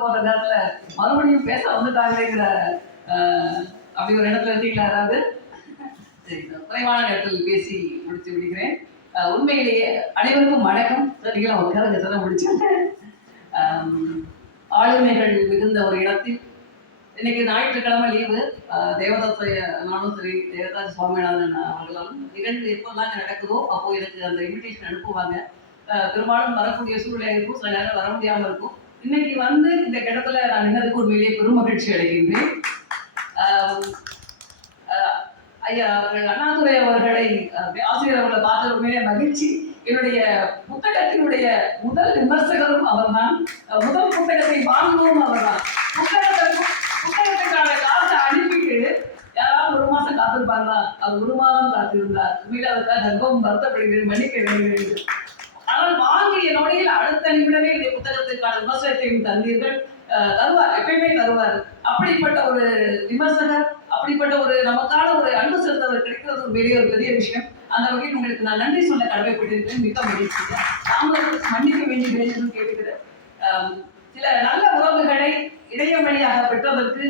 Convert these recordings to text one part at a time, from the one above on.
போற நேரத்துல மறுபடியும் பேச வந்துட்டாங்கிற அப்படி ஒரு இடத்துல இருக்கீங்களா? யாராவது? சரி, குறைவான நேரத்தில் பேசி முடித்து விடுகிறேன். உண்மையிலேயே அனைவருக்கும் வணக்கம். நீங்களாம் உட்காருங்க, சொல்ல முடிச்சேன். ஆளுமைகள் மிகுந்த ஒரு இடத்தில் இன்னைக்கு ஞாயிற்றுக்கிழமை லீவு. தேவதாச நானும் சரி, தேவதாச சுவாமிநாதன் அவர்களும் நிகழ்வு எப்போல்லாம் நடக்குதோ அப்போ எனக்கு அந்த இன்விடேஷன் அனுப்புவாங்க. பெரும்பாலும் வரக்கூடிய சூழ்நிலை இருக்கும், சில நேரம் வர முடியாமல் இருக்கும். இன்னைக்கு வந்து இந்த இடத்துல நான் நின்னதுக்கு உண்மையிலேயே பெரும் மகிழ்ச்சி அடைகின்றேன். ஐயா அவர்கள் அண்ணாதுரை அவர்களை ஆசிரியர் அவர்களை பார்த்த உண்மையிலே மகிழ்ச்சி. என்னுடைய புத்தகத்தினுடைய முதல் விமர்சகரும் அவர்தான், முதல் புத்தகத்தை வாங்குவோம் அவர்தான். புத்தகத்துக்கான காசை அனுப்பிட்டு யாராவது ஒரு மாசம் காத்திருப்பாங்களா? அது ஒரு மாதம் காத்திருந்தார். உண்மையில அதுக்காக ரொம்ப வருத்தப்படுகிறேன், மன்னிக்க வேண்டுகிறேன். ஆனால் வாங்கிய நொடியில் அடுத்த நிமிடமே இந்த புத்தகத்திற்கான விமர்சனத்தையும் தந்தீர்கள். தருவார், எப்பயுமே தருவார். அப்படிப்பட்ட ஒரு விமர்சகர், அப்படிப்பட்ட ஒரு நமக்கான ஒரு அன்பு செலுத்தவர் கிடைக்கிறது ஒரு பெரிய விஷயம். அந்த வகையில் உங்களுக்கு நான் நன்றி சொல்ல கடமைப்பட்டிருக்கிறேன். மிக மகிழ்ச்சி. தாமதத்துக்கு மன்னிக்க வேண்டியது என்று கேட்கிறேன். சில நல்ல உறவுகளை இணையம் வழியாக பெற்றதற்கு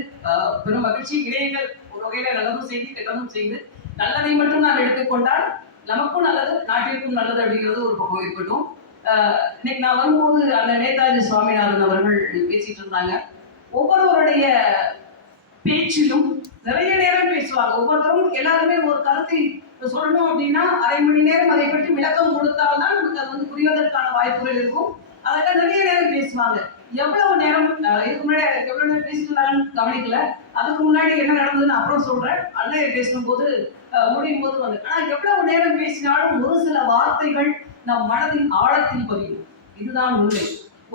பெரும் மகிழ்ச்சி. இணையங்கள் ஒரு வகையில நல்லதும் செய்து கெட்டதும் செய்து நல்லதை மட்டும் நாம் எடுத்துக்கொண்டால் நமக்கும் நல்லது, நாட்டிற்கும் நல்லது அப்படிங்கிறது ஒரு பக்கம் இருக்கட்டும். இன்னைக்கு நான் வரும்போது அந்த நேதாஜி சுவாமிநாதன் அவர்கள் பேசிட்டு இருந்தாங்க. ஒவ்வொருவருடைய பேச்சிலும் நிறைய நேரம் பேசுவாங்க. ஒவ்வொருத்தரும் எல்லாருமே ஒரு கருத்தை சொல்லணும் அப்படின்னா அரை மணி நேரம் அதை பற்றி விளக்கம் கொடுத்தால்தான் நமக்கு அது வந்து புரிவதற்கான வாய்ப்புகள் இருக்கும். அதற்காக நிறைய நேரம் பேசுவாங்க. எவ்வளவு நேரம் இதுக்கு முன்னாடி எவ்வளவு நேரம் பேசிட்டு கவனிக்கல. அதுக்கு முன்னாடி என்ன நடந்ததுன்னு அப்புறம் சொல்றேன். அண்ணன் பேசும்போது முடியும் போது வந்து ஆனா எவ்வளவு நேரம் பேசினாலும் ஒரு சில வார்த்தைகள் நம் மனதின் ஆழத்தில் பதியும். இதுதான் உண்மை.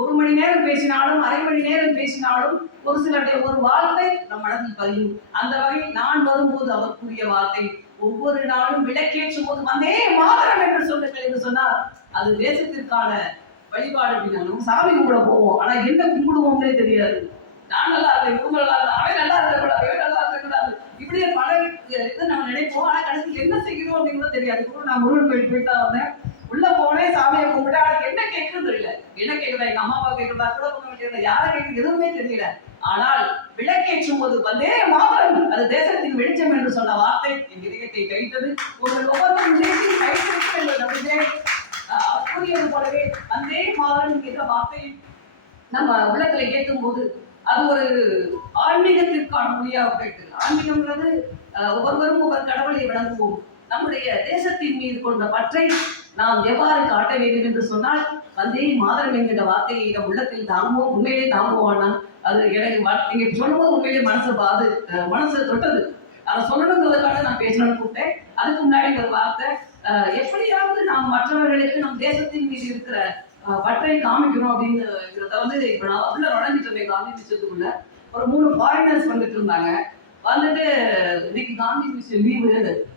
ஒரு மணி நேரம் பேசினாலும் அரை மணி நேரம் பேசினாலும் ஒரு சிலருடைய ஒரு வார்த்தை நம் மனதில் பதியும். அந்த வகையில் நான் வரும்போது அவர் கூறிய வார்த்தை, ஒவ்வொரு நாளும் விளக்கேற்றும் போது வந்தே மாதரம் என்று சொல்லுங்கள் என்று சொன்னால் அது தேசத்திற்கான வழிபாடு. அப்படின்னாலும் சாமி கும்பிட போவோம், ஆனா என்ன கும்பிடுவோம்னே தெரியாது. நான் நல்லா இருக்கேன், இவங்க நல்லா இருக்கேன், அவன் நல்லா இருக்கக்கூடாது, இவன் நல்லா இருக்கக்கூடாது, இப்படியே பல இது நம்ம நினைப்போம். ஆனா கடைசி என்ன செய்யணும் அப்படிங்கிறது தெரியாது. நான் முருகன் கோயில் போயிட்டு தான் வந்தேன். உள்ள போனே சாமியை கும்பிட்டா அதுக்கு என்ன கேட்கறது தெரியல. என்ன கேட்குதா, எங்க அம்மா அப்பா கேட்கறதா கூட கேட்கறதா, யாரை கேட்கறது எதுவுமே தெரியல. ஆனால் விளக்கேற்றும் போது வந்தே மாதரம் அது தேசத்தின் வெளிச்சம் என்று சொன்ன வார்த்தை என் இதயத்தை கழித்தது. உங்கள் ஒவ்வொருவரும் கழித்து கூறியது போலவே வந்தே மாதரம் என்ற வார்த்தையை நம்ம உள்ளத்துல கேட்கும் போது அது ஒரு ஆன்மீகத்திற்கான மொழியாக போயிட்டு. ஆன்மீகம்ன்றது ஒவ்வொருவரும் ஒவ்வொரு கடவுளை வணங்குவோம். நம்முடைய தேசத்தின் மீது கொண்ட பற்றை நாம் எவ்வாறு காட்ட வேண்டும் என்று சொன்னால் வந்தே மாதரம் என்கிற வார்த்தையை நம் உள்ளத்தில் தாங்குவோம். உண்மையிலே தாங்குவானா அது எனக்கு நீங்க சொல்லும்போது உண்மையிலே மனசு தொட்டது. அதை சொல்லணுங்கிறதுக்காக நான் பேசணும்னு கூப்பிட்டேன். அதுக்கு முன்னாடி ஒரு வார்த்தை, எப்படியாவது நாம் மற்றவர்களுக்கு நம் தேசத்தின் மீது இருக்கிற பற்றை காமிக்கணும் அப்படிங்கிறத வந்து இப்ப நான் உள்ள நுழைஞ்சிட்டு இருந்தேன். காந்தி மியூசியத்துக்குள்ள ஒரு 3 ஃபாரினர்ஸ் வந்துட்டு இருந்தாங்க. வந்துட்டு இன்னைக்கு காந்தி மியூசியம் லீவு,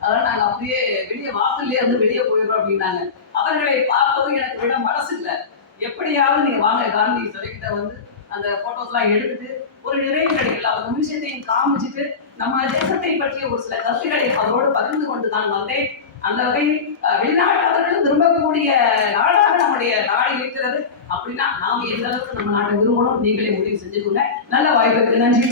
அதனால நாங்க அப்படியே வெளியே வாசல்லே வந்து வெளியே போயிடுறோம் அப்படின்னாங்க. அவர்களை பார்ப்பதும் எனக்கு விட மனசு இல்லை. எப்படியாவது நீங்க வாங்க காந்தி சிலைக்கிட்ட வந்து அந்த போட்டோஸ் எல்லாம் எடுத்துட்டு ஒரு நிறைவு கிடைக்கல அவங்க மியூசியத்தையும் காமிச்சிட்டு நம்ம தேசத்தை பற்றிய ஒரு சில கருத்துக்களை அவரோடு பகிர்ந்து கொண்டு தான் வந்தேன். அந்த வகையில் வெளிநாட்டவர்களும் விரும்பக்கூடிய நாடாக நம்முடைய நாடு இருக்கிறது. அப்படின்னா நாம எந்த அளவுக்கு நம்ம நாட்டை விரும்பணும் நீங்களே முடிவு செஞ்சுக்கோங்க. நல்ல வாய்ப்புக்கு நன்றி.